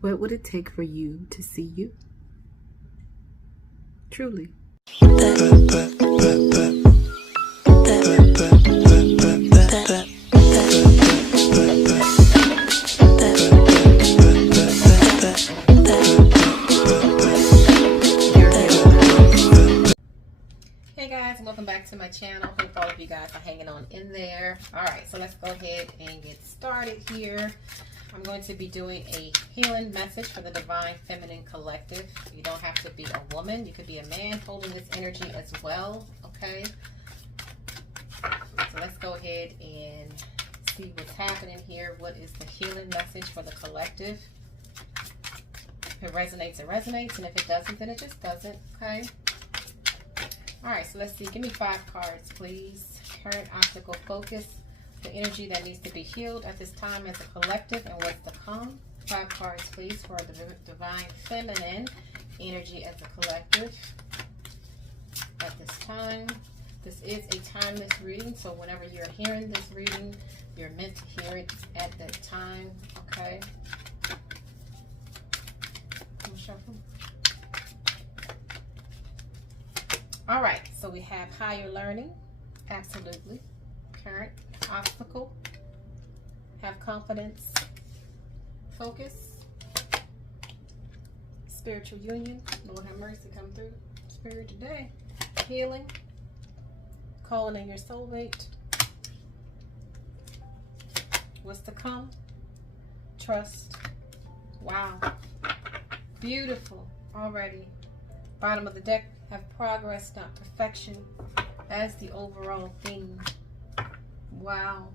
What would it take for you to see you? Truly. Hey guys, welcome back to my channel. Hope all of you guys are hanging on in there. All right, so let's go ahead and get started here. I'm going to be doing a healing message for the Divine Feminine Collective. You don't have to be a woman. You could be a man holding this energy as well, okay? So let's go ahead and see what's happening here. What is the healing message for the collective? If it resonates, it resonates. And if it doesn't, then it just doesn't, okay? All right, so let's see. Give me 5 cards, please. Current obstacle focus. The energy that needs to be healed at this time as a collective and what's to come. 5 cards, please, for the Divine Feminine energy as a collective at this time. This is a timeless reading, so whenever you're hearing this reading, you're meant to hear it at that time, okay? I'm shuffle. All right, so we have higher learning, absolutely. Current obstacle, have confidence, focus, spiritual union, Lord have mercy, come through, spirit today, healing, calling in your soulmate, what's to come, trust, wow, beautiful, already, bottom of the deck, have progress, not perfection, as the overall theme. Wow.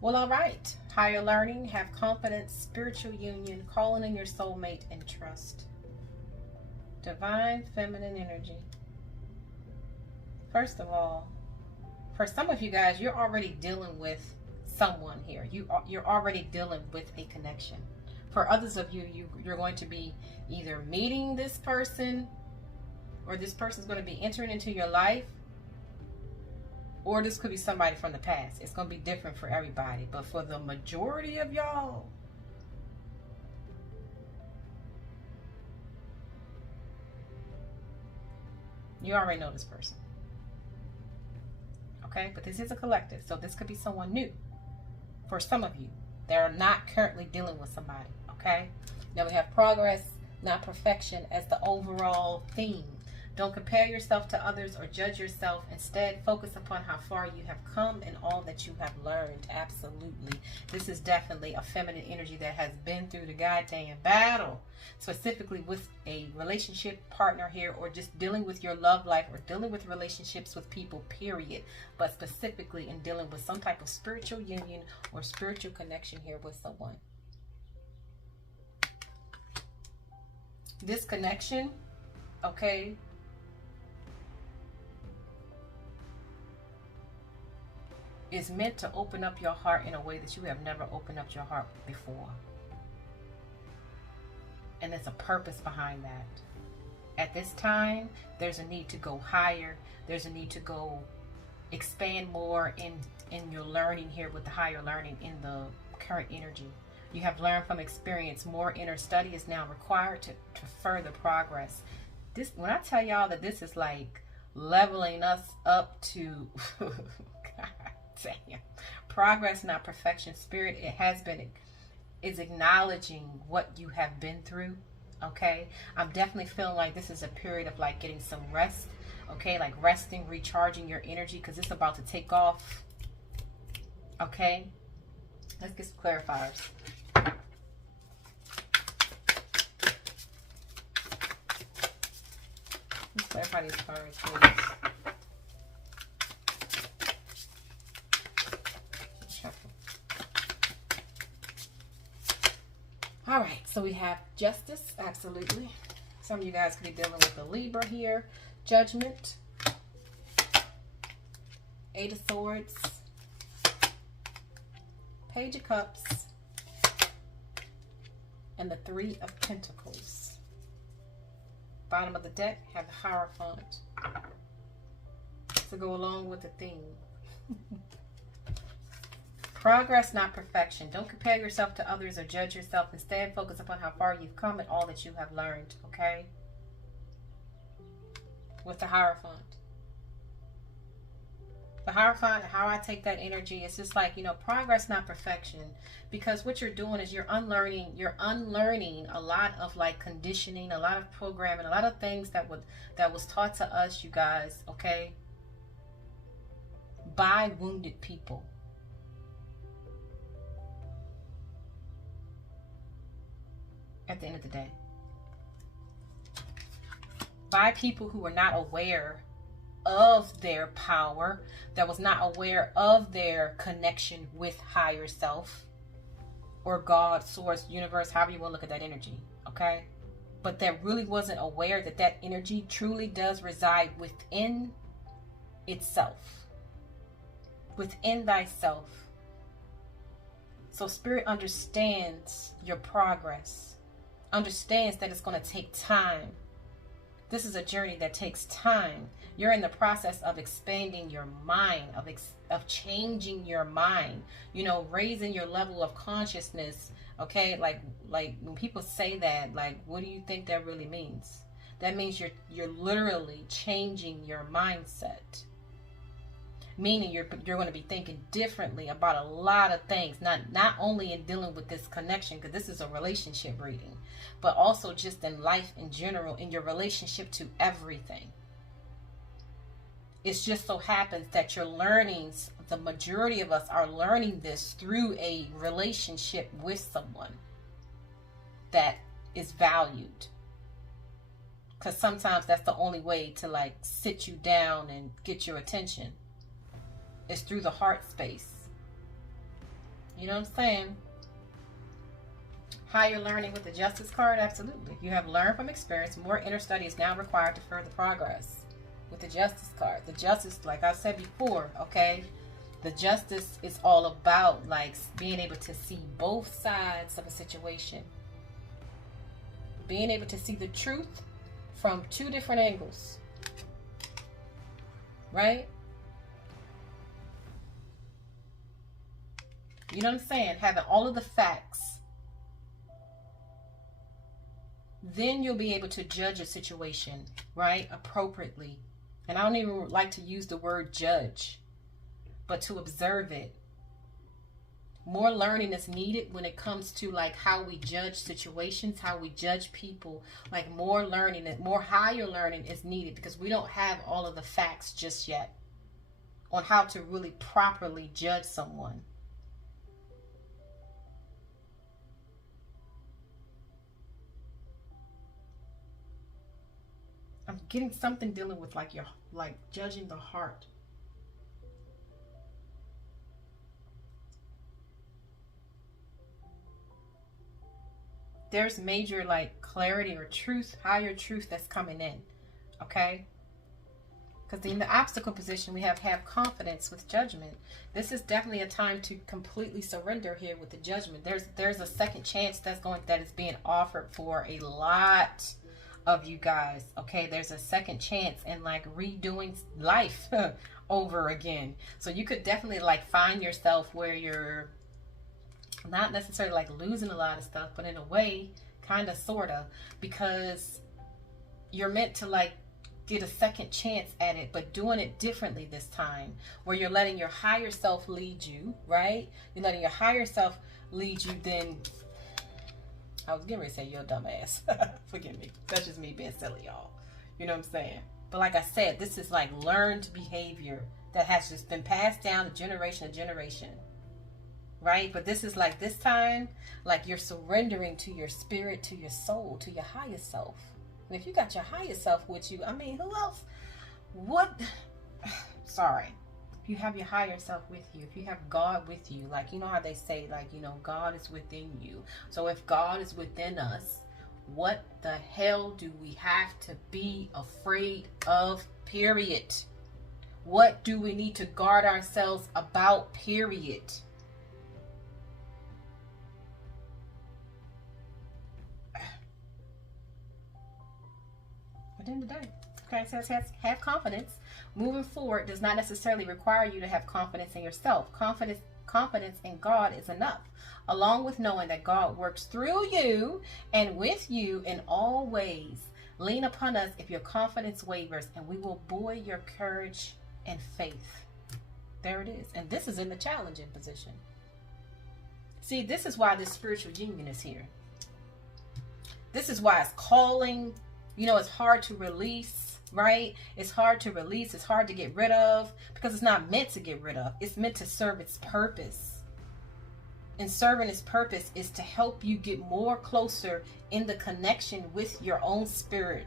Well, all right. Higher learning, have confidence, spiritual union, calling in your soulmate, and trust. Divine feminine energy. First of all, for some of you guys, you're already dealing with someone here. You're already dealing with a connection. For others of you, you're going to be either meeting this person, or this person's going to be entering into your life, or this could be somebody from the past. It's going to be different for everybody. But for the majority of y'all, you already know this person. Okay? But this is a collective. So this could be someone new. For some of you, they're not currently dealing with somebody. Okay? Now we have progress, not perfection as the overall theme. Don't compare yourself to others or judge yourself. Instead, focus upon how far you have come and all that you have learned. Absolutely. This is definitely a feminine energy that has been through the goddamn battle. Specifically with a relationship partner here, or just dealing with your love life, or dealing with relationships with people, period. But specifically in dealing with some type of spiritual union or spiritual connection here with someone. This connection, okay, is meant to open up your heart in a way that you have never opened up your heart before. And there's a purpose behind that. At this time, there's a need to go higher. There's a need to go expand more in your learning here with the higher learning in the current energy. You have learned from experience. More inner study is now required to further progress. This, when I tell y'all that this is like leveling us up to damn. Progress, not perfection. Spirit, it has been, is acknowledging what you have been through. Okay, I'm definitely feeling like this is a period of like getting some rest. Okay, like resting, recharging your energy, because it's about to take off. Okay, let's get some clarifiers. Let's clarify these cards, please. All right, so we have justice, absolutely. Some of you guys could be dealing with the Libra here. Judgment. Eight of Swords. Page of Cups. And the Three of Pentacles. Bottom of the deck, have the Hierophant. To go along with the theme. Progress, not perfection. Don't compare yourself to others or judge yourself. Instead, focus upon how far you've come and all that you have learned, okay? With the Hierophant. The Hierophant, how I take that energy, it's just like, you know, progress, not perfection. Because what you're doing is you're unlearning a lot of like conditioning, a lot of programming, a lot of things that was taught to us, you guys, okay? By wounded people. At the end of the day. By people who are not aware of their power, that was not aware of their connection with higher self or God, source, universe, however you want to look at that energy, okay? But that really wasn't aware that that energy truly does reside within itself, within thyself. So spirit understands your progress, understands that it's going to take time. This is a journey that takes time. You're in the process of expanding your mind, of changing your mind, you know, raising your level of consciousness, okay? Like when people say that, like, what do you think that really means? That means you're literally changing your mindset. Meaning you're going to be thinking differently about a lot of things, not only in dealing with this connection, because this is a relationship reading, but also just in life in general, in your relationship to everything. It just so happens that you're learning, the majority of us are learning this through a relationship with someone that is valued. Because sometimes that's the only way to like sit you down and get your attention. It's through the heart space. You know what I'm saying? Higher learning with the Justice card, absolutely. You have learned from experience. More inner study is now required to further progress. With the Justice card, the Justice, like I said before, okay, the Justice is all about like being able to see both sides of a situation, being able to see the truth from two different angles, right? You know what I'm saying? Having all of the facts. Then you'll be able to judge a situation, right? Appropriately. And I don't even like to use the word judge, but to observe it. More learning is needed when it comes to like how we judge situations, how we judge people. Like more learning, more higher learning is needed because we don't have all of the facts just yet on how to really properly judge someone. I'm getting something dealing with like your, like judging the heart. There's major like clarity or truth, higher truth that's coming in, okay? Because in the obstacle position, we have confidence with judgment. This is definitely a time to completely surrender here with the judgment. There's a second chance that is being offered for a lot of you guys, okay? There's a second chance in like redoing life over again. So you could definitely like find yourself where you're not necessarily like losing a lot of stuff, but in a way, kind of, sort of, because you're meant to like get a second chance at it, but doing it differently this time, where you're letting your higher self lead you, right? You're letting your higher self lead you. Then I was getting ready to say you're a dumbass. Forgive me. That's just me being silly, y'all. You know what I'm saying? But like I said, this is like learned behavior that has just been passed down to generation to generation. Right? But this is like this time, like you're surrendering to your spirit, to your soul, to your higher self. And if you got your higher self with you, I mean, who else? What? Sorry. If you have your higher self with you, if you have God with you, like, you know how they say, like, you know, God is within you. So if God is within us, what the hell do we have to be afraid of, period? What do we need to guard ourselves about, period? At the end of the day, okay, it says have confidence. Moving forward does not necessarily require you to have confidence in yourself. Confidence confidence in God is enough, along with knowing that God works through you and with you in all ways. Lean upon us if your confidence wavers, and we will buoy your courage and faith. There it is. And this is in the challenging position. See, this is why this spiritual union is here. This is why it's calling. You know, it's hard to release, right? It's hard to release. It's hard to get rid of, because it's not meant to get rid of. It's meant to serve its purpose. And serving its purpose is to help you get more closer in the connection with your own spirit.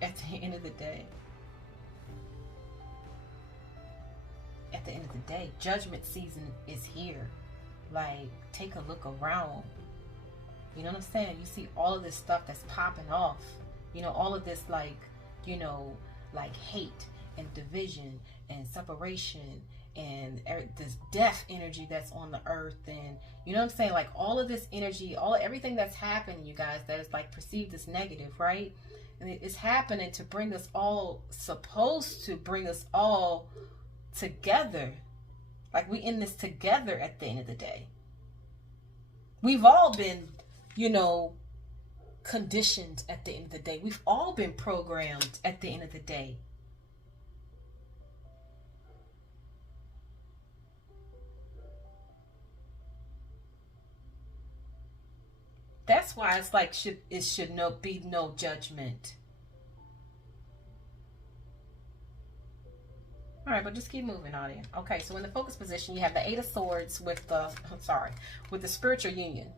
At the end of the day, judgment season is here. Like, take a look around. You know what I'm saying? You see all of this stuff that's popping off. You know, all of this, like, you know, like hate and division and separation and this death energy that's on the earth. And you know what I'm saying? Like, all of this energy, everything that's happening, you guys, that is like perceived as negative, right? And it's happening to bring us all, supposed to bring us all together. Like, we in this together at the end of the day. We've all been, you know, conditioned at the end of the day. We've all been programmed at the end of the day. That's why it's like, it should be no judgment. All right, but just keep moving, Nadia. Okay, so in the focus position, you have the Eight of Swords with the, with the spiritual union.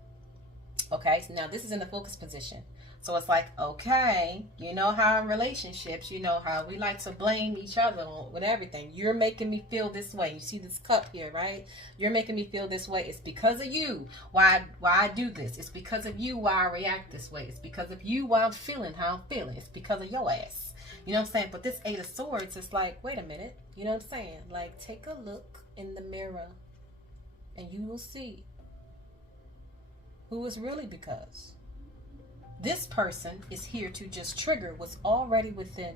Okay, so now this is in the focus position. So it's like, okay, you know how in relationships, you know how we like to blame each other with everything. You're making me feel this way. You see this cup here, right? You're making me feel this way. It's because of you why I do this. It's because of you why I react this way. It's because of you why I'm feeling how I'm feeling. It's because of your ass. You know what I'm saying? But this Eight of Swords is like, wait a minute. You know what I'm saying? Like, take a look in the mirror and you will see who is really because. This person is here to just trigger what's already within.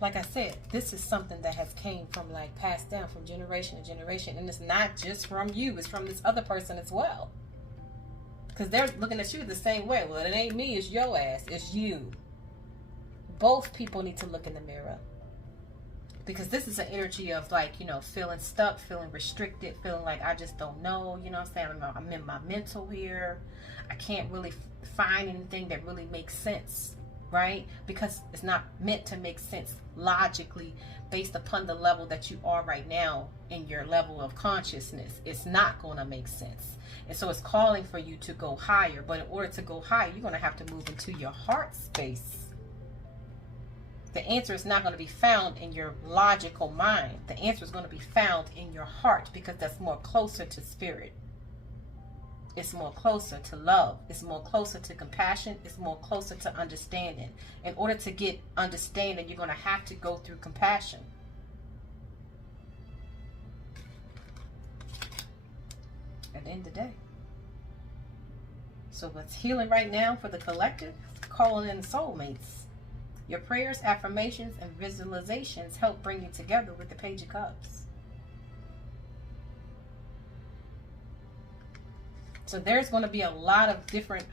Like I said, this is something that has came from, like, passed down from generation to generation. And it's not just from you. It's from this other person as well. Because they're looking at you the same way. Well, it ain't me. It's your ass. It's you. Both people need to look in the mirror. Because this is an energy of, like, you know, feeling stuck, feeling restricted, feeling like I just don't know. You know what I'm saying? I'm in my mental here. I can't really find anything that really makes sense, right? Because it's not meant to make sense logically based upon the level that you are right now in your level of consciousness. It's not going to make sense. And so it's calling for you to go higher. But in order to go higher, you're going to have to move into your heart space. The answer is not going to be found in your logical mind. The answer is going to be found in your heart, because that's more closer to spirit. It's more closer to love. It's more closer to compassion. It's more closer to understanding. In order to get understanding, you're going to have to go through compassion. At the end of the day. So what's healing right now for the collective? Calling in soulmates. Your prayers, affirmations, and visualizations help bring you together with the Page of Cups. So there's going to be a lot of different,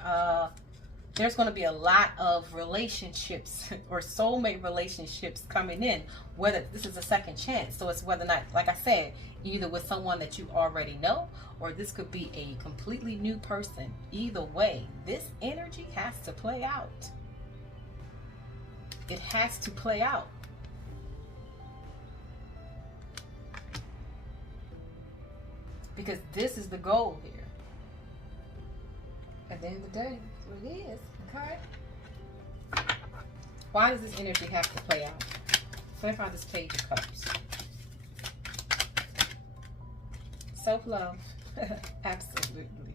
there's going to be a lot of relationships or soulmate relationships coming in. Whether this is a second chance. So it's whether or not, like I said, either with someone that you already know, or this could be a completely new person. Either way, this energy has to play out. It has to play out. Because this is the goal here. At the end of the day, that's what it is. Okay? Why does this energy have to play out? Clarify this Page of Cups. Self-love. Absolutely.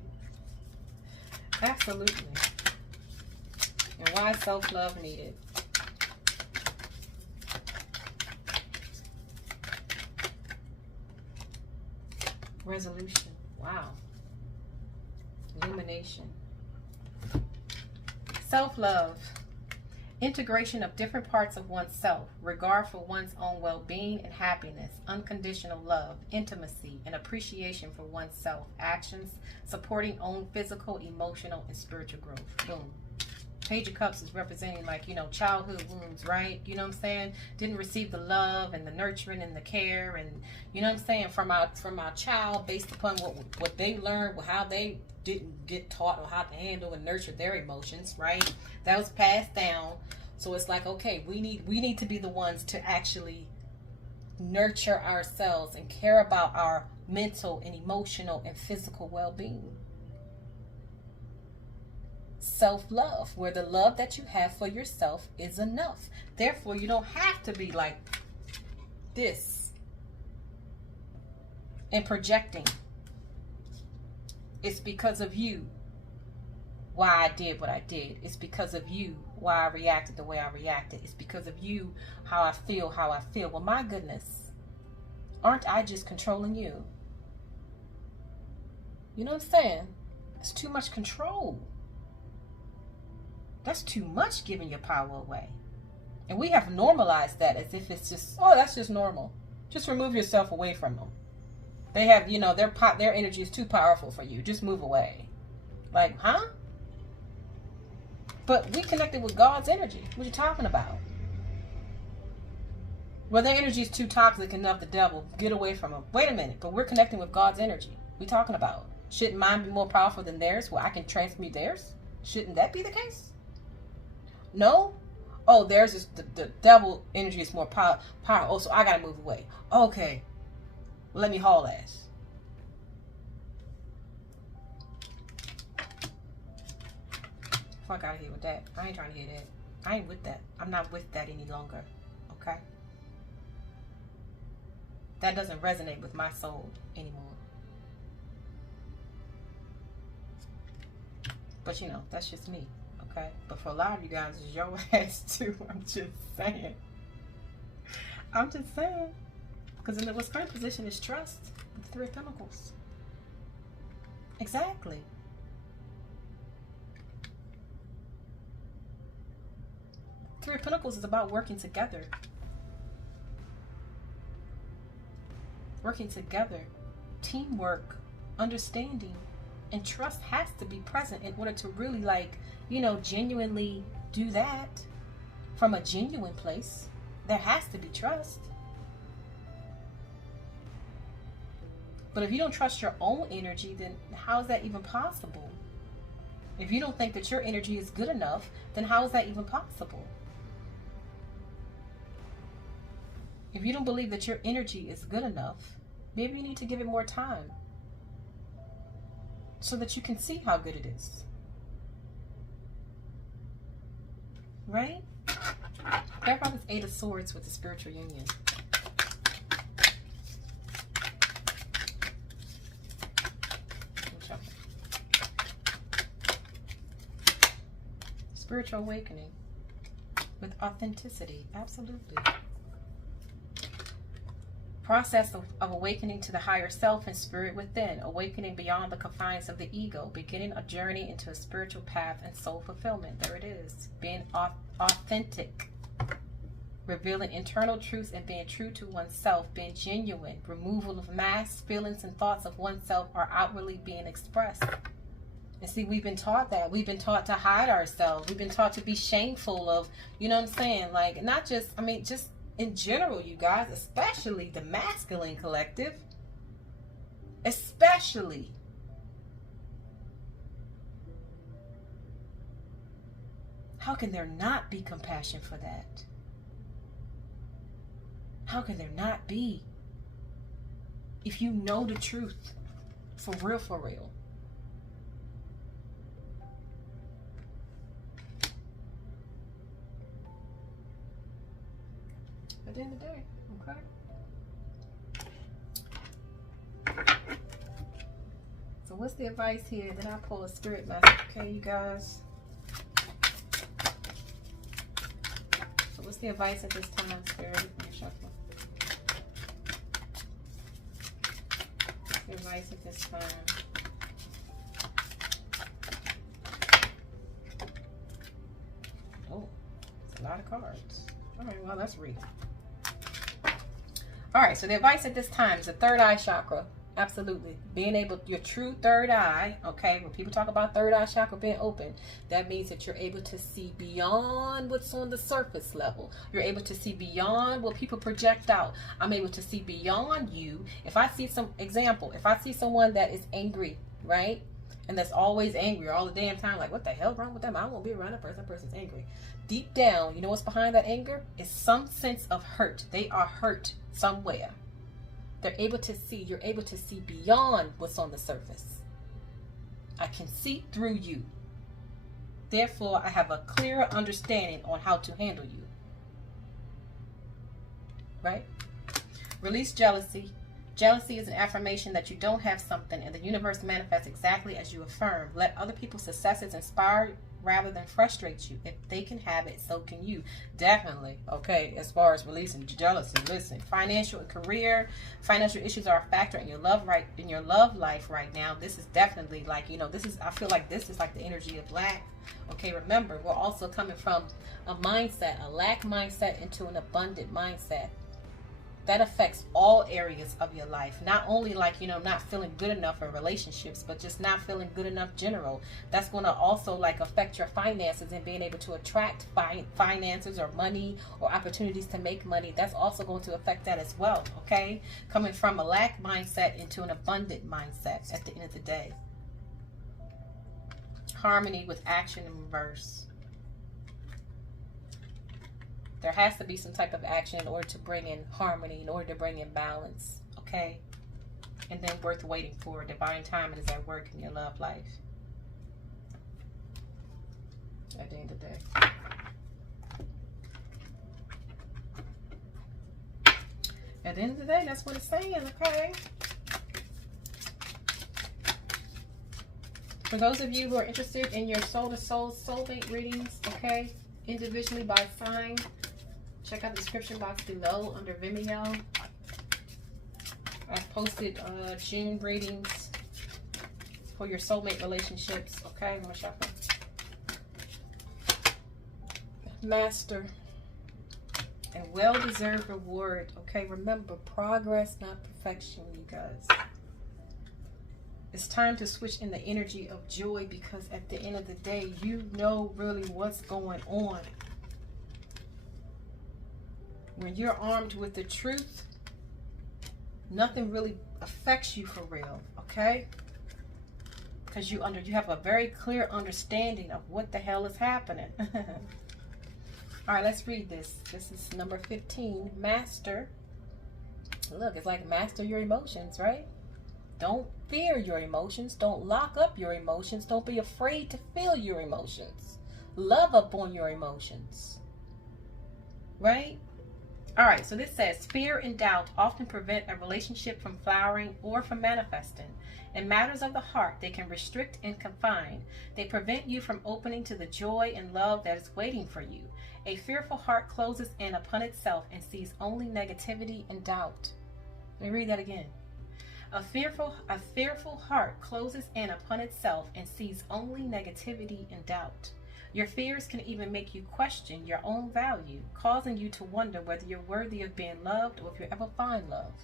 Absolutely. And why is self-love needed? Resolution. Wow. Illumination. Self-love Integration of different parts of oneself, regard for one's own well-being and happiness, unconditional love, intimacy, and appreciation for oneself, actions, supporting own physical, emotional, and spiritual growth. Boom. Page of Cups is representing, like, you know, childhood wounds, right? You know what I'm saying? Didn't receive the love and the nurturing and the care, and you know what I'm saying, from our child, based upon what they learned, how they didn't get taught or how to handle and nurture their emotions, right? That was passed down. So it's like, okay, we need to be the ones to actually nurture ourselves and care about our mental and emotional and physical well-being. Self-love, where the love that you have for yourself is enough. Therefore, you don't have to be like this and projecting. It's because of you why I did what I did. It's because of you why I reacted the way I reacted. It's because of you how I feel. Well, my goodness, aren't I just controlling you? You know what I'm saying? It's too much control. That's too much, giving your power away. And we have normalized that as if it's just, oh, that's just normal. Just remove yourself away from them. They have, you know, their energy is too powerful for you. Just move away. Like, huh? But we connected with God's energy. What are you talking about? Well, their energy is too toxic enough, the devil. Get away from them. Wait a minute. But we're connecting with God's energy. What are you talking about? Shouldn't mine be more powerful than theirs? Well, I can transmute theirs. Shouldn't that be the case? No? Oh, theirs is the devil energy is more power. Oh, so I gotta move away. Okay. Let me haul ass. Fuck out of here with that. I ain't trying to hear that. I ain't with that. I'm not with that any longer. Okay? That doesn't resonate with my soul anymore. But you know, that's just me. Okay? But for a lot of you guys, it's your ass too. I'm just saying. I'm just saying. Because in the what's current position is trust. The Three of Pentacles. Exactly. Three of Pentacles is about working together. Working together. Teamwork. Understanding. And trust has to be present in order to really, like, you know, genuinely do that from a genuine place. There has to be trust. But if you don't trust your own energy, then how is that even possible? If you don't think that your energy is good enough, then how is that even possible? If you don't believe that your energy is good enough, maybe you need to give it more time so that you can see how good it is. Right? What about this Eight of Swords with the spiritual union? Spiritual awakening with authenticity. Absolutely. Process of awakening to the higher self and spirit within, awakening beyond the confines of the ego, beginning a journey into a spiritual path and soul fulfillment. There it is. Being authentic, revealing internal truths and being true to oneself, being genuine, removal of masks, feelings, and thoughts of oneself are outwardly being expressed. And see, we've been taught that. We've been taught to hide ourselves. We've been taught to be shameful of, you know what I'm saying? Like, not just, I mean, just in general, you guys, especially the masculine collective, especially. How can there not be compassion for that? How can there not be? If you know the truth, for real, for real. At the end of the day, okay? So what's the advice here? Then I pull a spirit message, okay, you guys? So what's the advice at this time, spirit? Let me shuffle. What's the advice at this time? Oh, lot of cards. All right, well, let's read. All right, so the advice at this time is the third eye chakra. Absolutely. Being able, your true third eye, okay, when people talk about third eye chakra being open, that means that you're able to see beyond what's on the surface level. You're able to see beyond what people project out. I'm able to see beyond you. If I see some example, if I see someone that is angry, right? And that's always angry all the damn time, like, what the hell wrong with them? I won't be around that person. That person's angry. Deep down, you know what's behind that anger? Is some sense of hurt. They are hurt somewhere. They're able to see, you're able to see beyond what's on the surface. I can see through you. Therefore, I have a clearer understanding on how to handle you. Right? Release jealousy. Jealousy is an affirmation that you don't have something, and the universe manifests exactly as you affirm. Let other people's successes inspire rather than frustrate you. If they can have it, so can you. Definitely. Okay, as far as releasing jealousy, listen. Financial and career, financial issues are a factor in your love life right now. This is definitely like, you know, this is, I feel like this is like the energy of lack. Okay, remember, we're also coming from a mindset, a lack mindset into an abundant mindset. That affects all areas of your life. Not only like, you know, not feeling good enough in relationships, but just not feeling good enough general. That's going to also like affect your finances and being able to attract finances or money or opportunities to make money. That's also going to affect that as well. Okay. Coming from a lack mindset into an abundant mindset at the end of the day. Harmony with action in reverse. There has to be some type of action in order to bring in harmony, in order to bring in balance, okay? And then worth waiting for. Divine timing is at work in your love life. At the end of the day. At the end of the day, that's what it's saying, okay? For those of you who are interested in your soul-to-soul soulmate readings, okay? Individually by sign. Check out the description box below under Vimeo. I've posted June readings for your soulmate relationships. Okay, I'm going to shuffle. Master. And well-deserved reward. Okay, remember, progress, not perfection, you guys. It's time to switch in the energy of joy, because at the end of the day, you know really what's going on. When you're armed with the truth, nothing really affects you for real, okay? Because you have a very clear understanding of what the hell is happening. All right, let's read this. This is number 15, Master. Look, it's like master your emotions, right? Don't fear your emotions. Don't lock up your emotions. Don't be afraid to feel your emotions. Love up on your emotions, right? All right, so this says, fear and doubt often prevent a relationship from flowering or from manifesting. In matters of the heart, they can restrict and confine. They prevent you from opening to the joy and love that is waiting for you. A fearful heart closes in upon itself and sees only negativity and doubt. Let me read that again. A fearful heart closes in upon itself and sees only negativity and doubt. Your fears can even make you question your own value, causing you to wonder whether you're worthy of being loved or if you ever find love.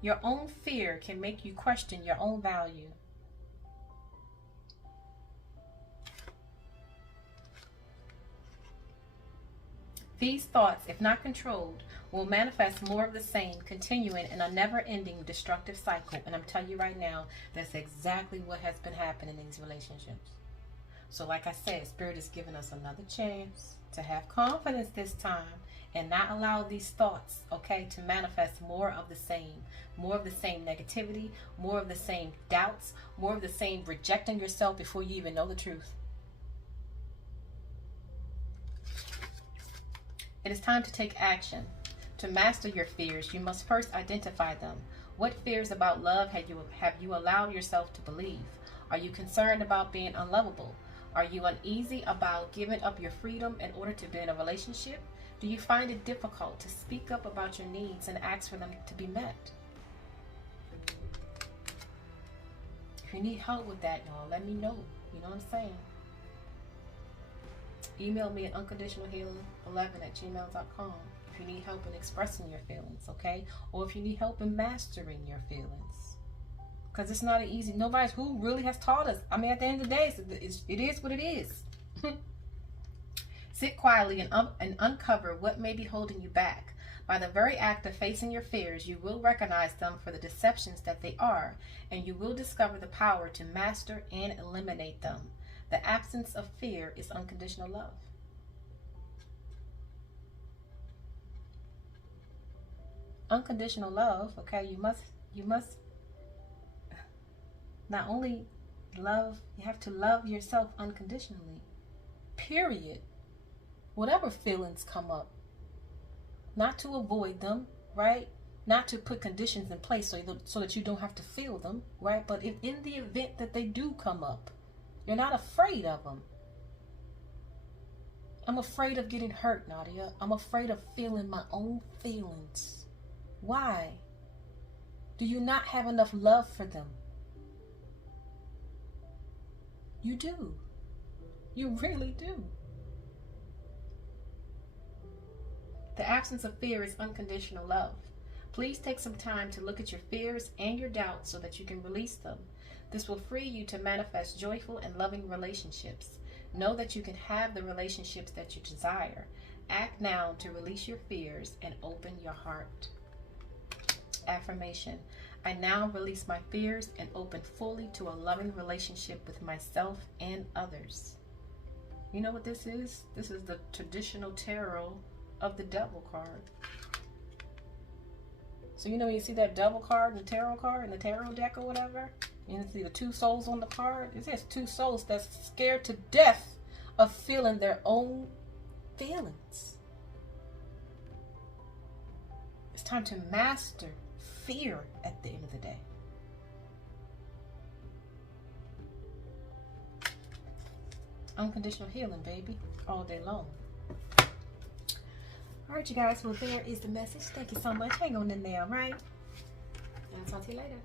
Your own fear can make you question your own value. These thoughts, if not controlled, will manifest more of the same, continuing in a never-ending destructive cycle. And I'm telling you right now, that's exactly what has been happening in these relationships. So like I said, Spirit is giving us another chance to have confidence this time and not allow these thoughts, okay, to manifest more of the same negativity, more of the same doubts, more of the same rejecting yourself before you even know the truth. It is time to take action. To master your fears, you must first identify them. What fears about love have you allowed yourself to believe? Are you concerned about being unlovable? Are you uneasy about giving up your freedom in order to be in a relationship? Do you find it difficult to speak up about your needs and ask for them to be met? If you need help with that, y'all, let me know. You know what I'm saying? Email me at unconditionalhealing11@gmail.com if you need help in expressing your feelings, okay? Or if you need help in mastering your feelings. Because it's not an easy, nobody's who really has taught us. I mean, at the end of the day, it is what it is. Sit quietly and uncover what may be holding you back. By the very act of facing your fears, you will recognize them for the deceptions that they are, and you will discover the power to master and eliminate them. The absence of fear is unconditional love. Unconditional love, okay, you must not only love, you have to love yourself unconditionally. Period. Whatever feelings come up. Not to avoid them, right? Not to put conditions in place so that you don't have to feel them, right? But if in the event that they do come up, you're not afraid of them. I'm afraid of getting hurt, Nadia. I'm afraid of feeling my own feelings. Why? Do you not have enough love for them? You do. You really do. The absence of fear is unconditional love. Please take some time to look at your fears and your doubts so that you can release them. This will free you to manifest joyful and loving relationships. Know that you can have the relationships that you desire. Act now to release your fears and open your heart. Affirmation. I now release my fears and open fully to a loving relationship with myself and others. You know what this is? This is the traditional tarot of the Devil card. So you know when you see that Devil card in the tarot card in the tarot deck or whatever, you see the two souls on the card. It says two souls that's scared to death of feeling their own feelings. It's time to master fear at the end of the day. Unconditional healing, baby, all day long. All right, you guys. Well, there is the message. Thank you so much. Hang on in there, all right? And I'll talk to you later.